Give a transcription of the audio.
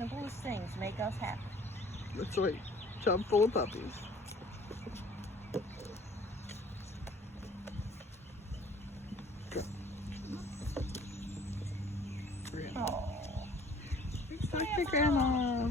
simplest things make us happy. That's right. Tub full of puppies. Oh. Talk to Grandma.